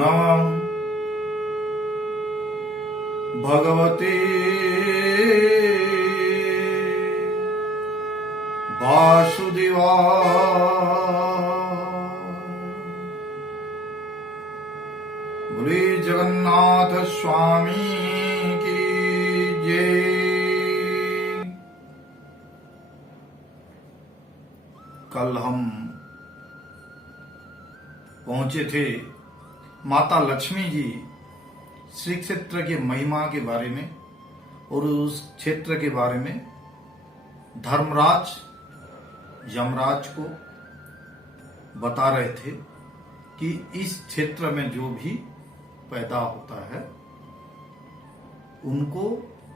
नमः भगवते वासुदेवाय। बोले जगन्नाथ स्वामी की जय। कल हम पहुंचे थे माता लक्ष्मी जी श्री क्षेत्र के महिमा के बारे में और उस क्षेत्र के बारे में धर्मराज यमराज को बता रहे थे कि इस क्षेत्र में जो भी पैदा होता है उनको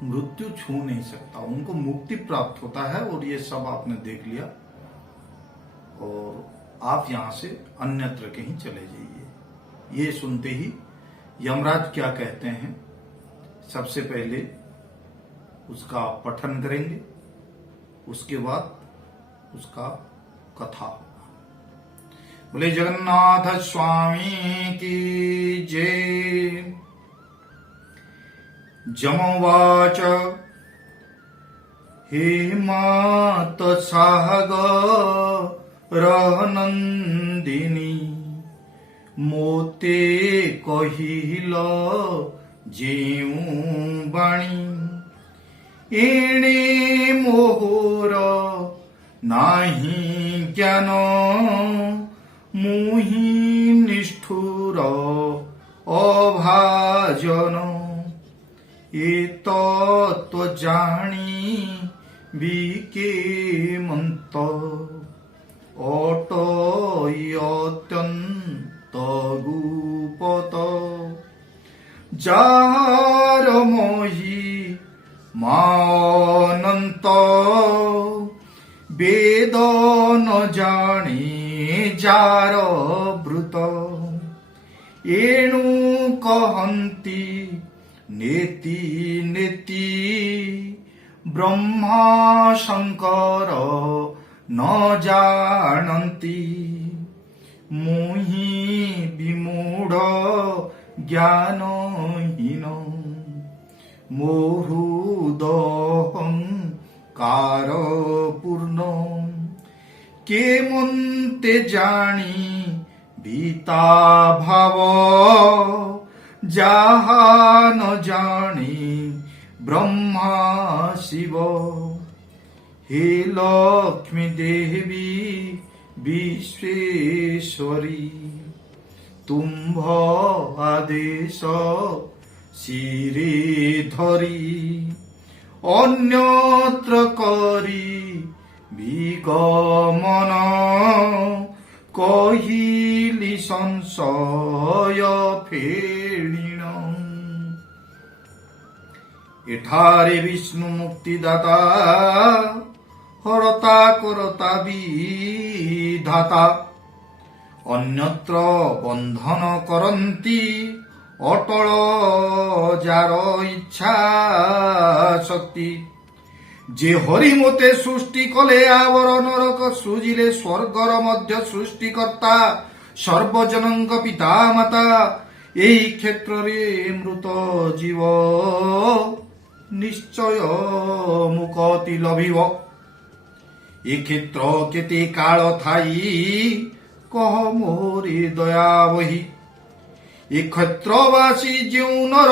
मृत्यु छू नहीं सकता, उनको मुक्ति प्राप्त होता है। और ये सब आपने देख लिया और आप यहां से अन्यत्र कहीं चले जाइए। ये सुनते ही यमराज क्या कहते हैं, सबसे पहले उसका पठन करेंगे, उसके बाद उसका कथा होगा। बोले जगन्नाथ स्वामी की जय। जमवाच हे मात सागर नंदिनी मोते कहिल जेऊ बाणी एणे मोहर नाही ज्ञान मुहि निष्ठुर अभाजन एत तो जाणी बिके मंत अत्यंत गुपत जार मोही मानंत वेद न जाने जार ब्रुत एणु कहंती नेति नेति ब्रह्मा शंकर न जानन्ति मुहि विमूढ़ ज्ञानहीन मोहुदहंकार पूर्ण के मुन्ते जानी भीता भाव जहा न जानी ब्रह्मा शिव। हे लक्ष्मी देवी विश्वेश्वरी तुम्भ आदेश शिरे धरी अन्यत्र करी विगमन कहिली संशय फेणीण। एठारे विष्णु मुक्तिदाता हरता करता विधाता अन्यत्र बंधन करंती अटल जार इच्छा शक्ति। जे हरि मोते सृष्टि कले आवर नरक सृजिले स्वर्गर मध्य सृष्टिकर्ता सर्वजनंक पिता माता एई क्षेत्र रे मृत जीव निश्चय मुक्ति लभिव। ए क्षेत्र केते काल थाई कह मोरे दया वही। ए क्षेत्रवासी जेउ नर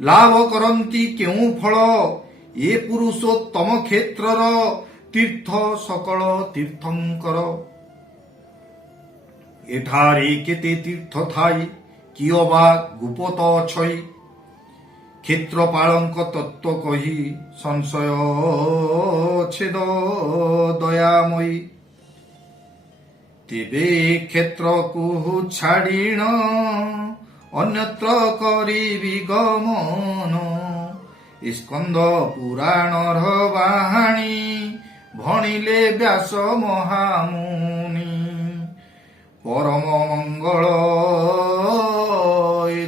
लाभ करंती केउ फल ए पुरुषोत्तम क्षेत्रर तीर्थ सकल तीर्थंकर। एठारे केते तीर्थ थाई कियो बा गुपत अछई क्षेत्रपालंक तत्व कही संशय छेद दयामयी। तेबे क्षेत्र को छाड़ीण अन्यत्र करी गमन स्कंद पुराणर बाहाणी भणिले व्यास महामुनि परम मंगल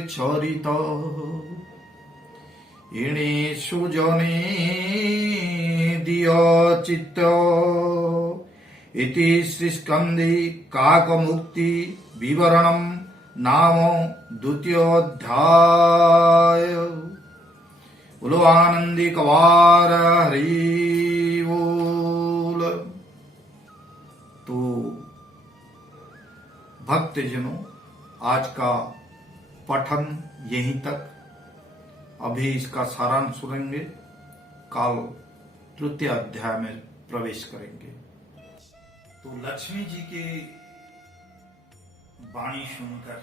चरित एणे सुजने दिय चित्त इति श्रीस्कंदे काकमुक्ति विवरणम नामो द्वितीयोऽध्याय। बोलो आनंदी कवार हरि बोल। तो भक्तजनों, आज का पठन यहीं तक। अभी इसका सारांश सुनेंगे, कल तृतीय अध्याय में प्रवेश करेंगे। तो लक्ष्मी जी के वाणी सुनकर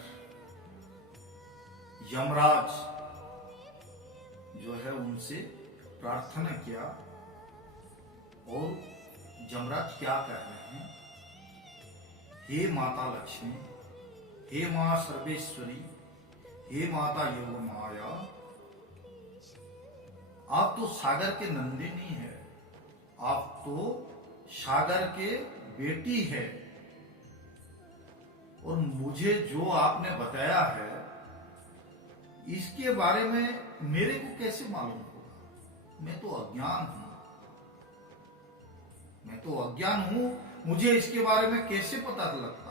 यमराज जो है उनसे प्रार्थना किया। और यमराज क्या कह रहे हैं? हे माता लक्ष्मी, हे मां सर्वेश्वरी, हे माता योग माया, आप तो सागर के नंदिनी है, आप तो सागर के बेटी है। और मुझे जो आपने बताया है इसके बारे में मेरे को कैसे मालूम होगा? मैं तो अज्ञान हूं, मुझे इसके बारे में कैसे पता लगता?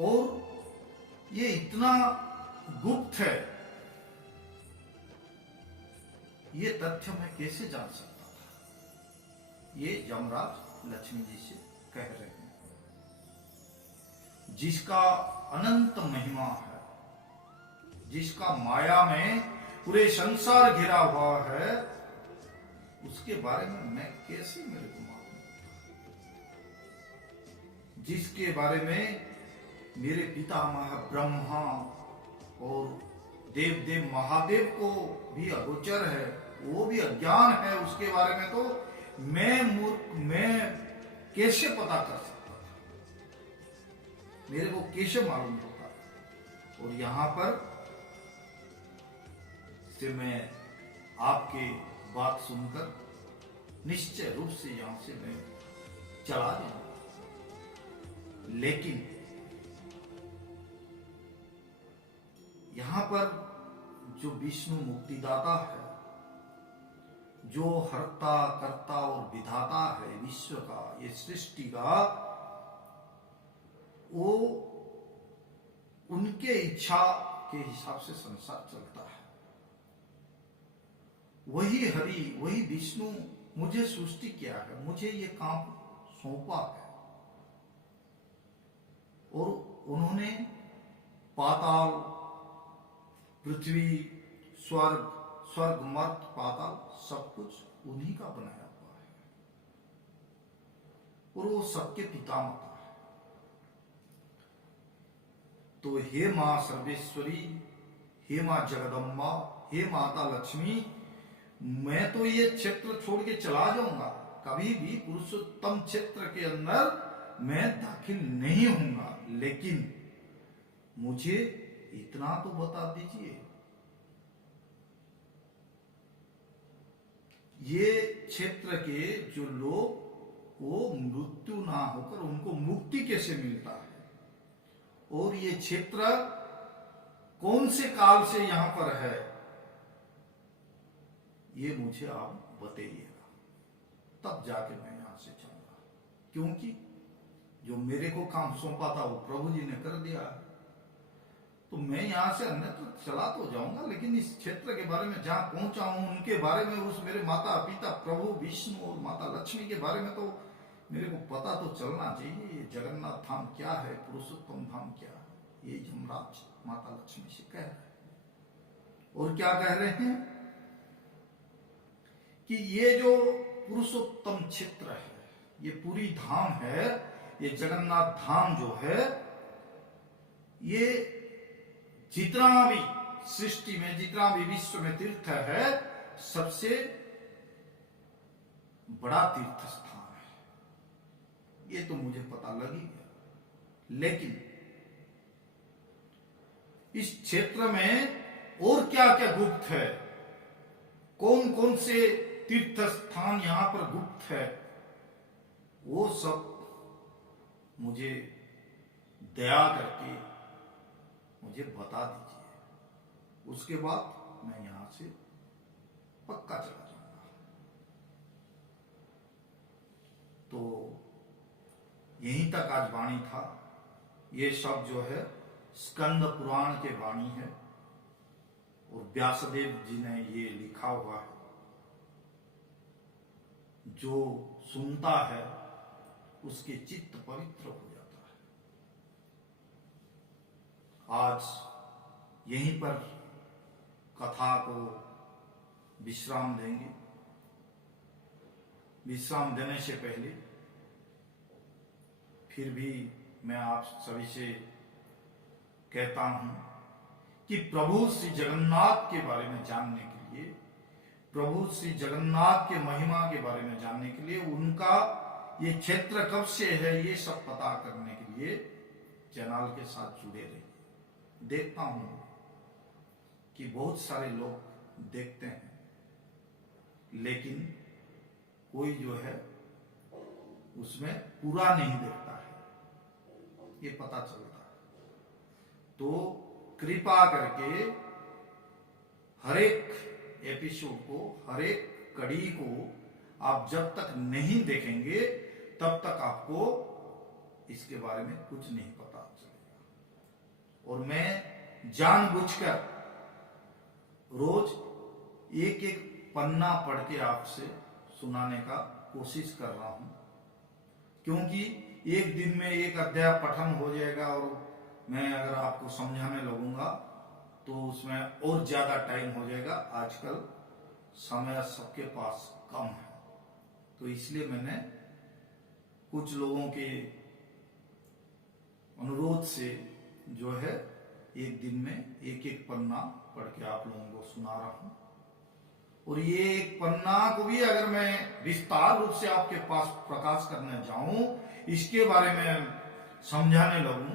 और ये इतना गुप्त है, ये तथ्य मैं कैसे जान सकता था? ये यमराज लक्ष्मी जी से कह रहे हैं। जिसका अनंत महिमा है, जिसका माया में पूरे संसार घिरा हुआ है, उसके बारे में मैं कैसे मेरे को मालूम? जिसके बारे में मेरे पितामह ब्रह्मा और देव देव महादेव को भी अगोचर है, वो भी अज्ञान है, उसके बारे में तो मैं कैसे पता कर सकता? मेरे को कैसे मालूम होगा? और यहां पर से मैं आपके बात सुनकर निश्चय रूप से यहां से मैं चला जाऊंगा। लेकिन यहां पर जो विष्णु मुक्तिदाता है, जो हर्ता कर्ता और विधाता है विश्व का, ये सृष्टि का, वो उनके इच्छा के हिसाब से संसार चलता है। वही हरि, वही विष्णु मुझे सृष्टि किया है, मुझे ये काम सौंपा है। और उन्होंने पाताल, पृथ्वी, स्वर्ग, स्वर्ग मर्त पाताल सब कुछ उन्हीं का बनाया हुआ है। और वो सबके पितामह है। तो हे मां सर्वेश्वरी, हे मां जगदम्बा, हे माता लक्ष्मी, मैं तो ये क्षेत्र छोड़ के चला जाऊंगा, कभी भी पुरुषोत्तम क्षेत्र के अंदर मैं दाखिल नहीं होऊंगा। लेकिन मुझे इतना तो बता दीजिए, ये क्षेत्र के जो लोग, वो मृत्यु ना होकर उनको मुक्ति कैसे मिलता है? और ये क्षेत्र कौन से काल से यहां पर है, ये मुझे आप बताइएगा, तब जाके मैं यहां से चलूंगा। क्योंकि जो मेरे को काम सौंपा था वो प्रभु जी ने कर दिया। तो मैं यहां से अन्यत्र चला तो जाऊंगा, लेकिन इस क्षेत्र के बारे में जहां पहुंचा हूं, उनके बारे में, उस मेरे माता पिता प्रभु विष्णु और माता लक्ष्मी के बारे में तो मेरे को पता तो चलना चाहिए। ये जगन्नाथ धाम क्या है, पुरुषोत्तम धाम क्या है, ये यमराज माता लक्ष्मी से कह रहे हैं। और क्या कह रहे हैं कि ये जो पुरुषोत्तम क्षेत्र है, ये पूरी धाम है, ये जगन्नाथ धाम जो है, ये जितना भी सृष्टि में, जितना भी विश्व में तीर्थ है, सबसे बड़ा तीर्थ स्थान है। ये तो मुझे पता लग ही गया। लेकिन इस क्षेत्र में और क्या क्या गुप्त है, कौन कौन से तीर्थ स्थान यहां पर गुप्त है, वो सब मुझे दया करके मुझे बता दीजिए। उसके बाद मैं यहां से पक्का चला जाऊंगा। तो यहीं तक आज वाणी था। ये सब जो है स्कंद पुराण के वाणी है और व्यासदेव जी ने ये लिखा हुआ है। जो सुनता है उसके चित्त पवित्र हो जाता है। आज यहीं पर कथा को विश्राम देंगे। विश्राम देने से पहले फिर भी मैं आप सभी से कहता हूं कि प्रभु श्री जगन्नाथ के बारे में जानने के लिए, प्रभु श्री जगन्नाथ के महिमा के बारे में जानने के लिए, उनका ये क्षेत्र कब से है ये सब पता करने के लिए चैनल के साथ जुड़े रहिए। देखता हूं कि बहुत सारे लोग देखते हैं लेकिन कोई जो है उसमें पूरा नहीं देखता है, ये पता चलता है। तो कृपा करके हर एक एपिसोड को, हर एक कड़ी को आप जब तक नहीं देखेंगे तब तक आपको इसके बारे में कुछ नहीं पता चलेगा। और मैं जानबूझकर रोज एक एक पन्ना पढ़ के आपसे सुनाने का कोशिश कर रहा हूं, क्योंकि एक दिन में एक अध्याय पठन हो जाएगा और मैं अगर आपको समझाने लगूंगा तो उसमें और ज्यादा टाइम हो जाएगा। आजकल समय सबके पास कम है, तो इसलिए मैंने कुछ लोगों के अनुरोध से जो है एक दिन में एक एक पन्ना पढ़ के आप लोगों को सुना रहा हूं। और ये एक पन्ना को भी अगर मैं विस्तार रूप से आपके पास प्रकाश करने जाऊं, इसके बारे में समझाने लगूं,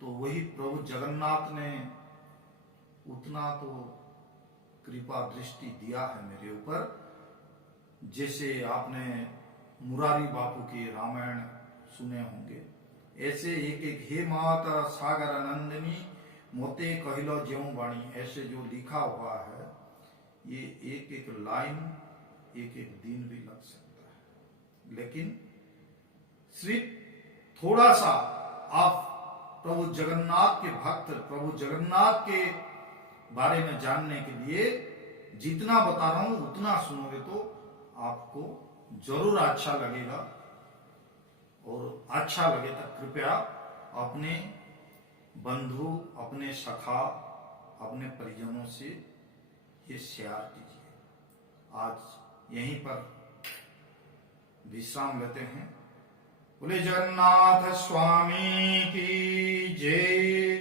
तो वही प्रभु जगन्नाथ ने उतना तो कृपा दृष्टि दिया है मेरे ऊपर। जैसे आपने मुरारी बापू के रामायण सुने होंगे, ऐसे एक एक हे माता सागर नंदिनी मोते कहिलो ज्यों वाणी, ऐसे जो लिखा हुआ है ये एक एक लाइन एक एक दिन भी लग सकता है। लेकिन सिर्फ थोड़ा सा आप प्रभु जगन्नाथ के भक्त, प्रभु जगन्नाथ के बारे में जानने के लिए जितना बता रहा हूं उतना सुनोगे तो आपको जरूर अच्छा लगेगा। और अच्छा लगे तो कृपया अपने बंधु, अपने सखा, अपने परिजनों से ये शेयर कीजिए। आज यहीं पर विश्राम लेते हैं। बोले जगन्नाथ स्वामी की जय।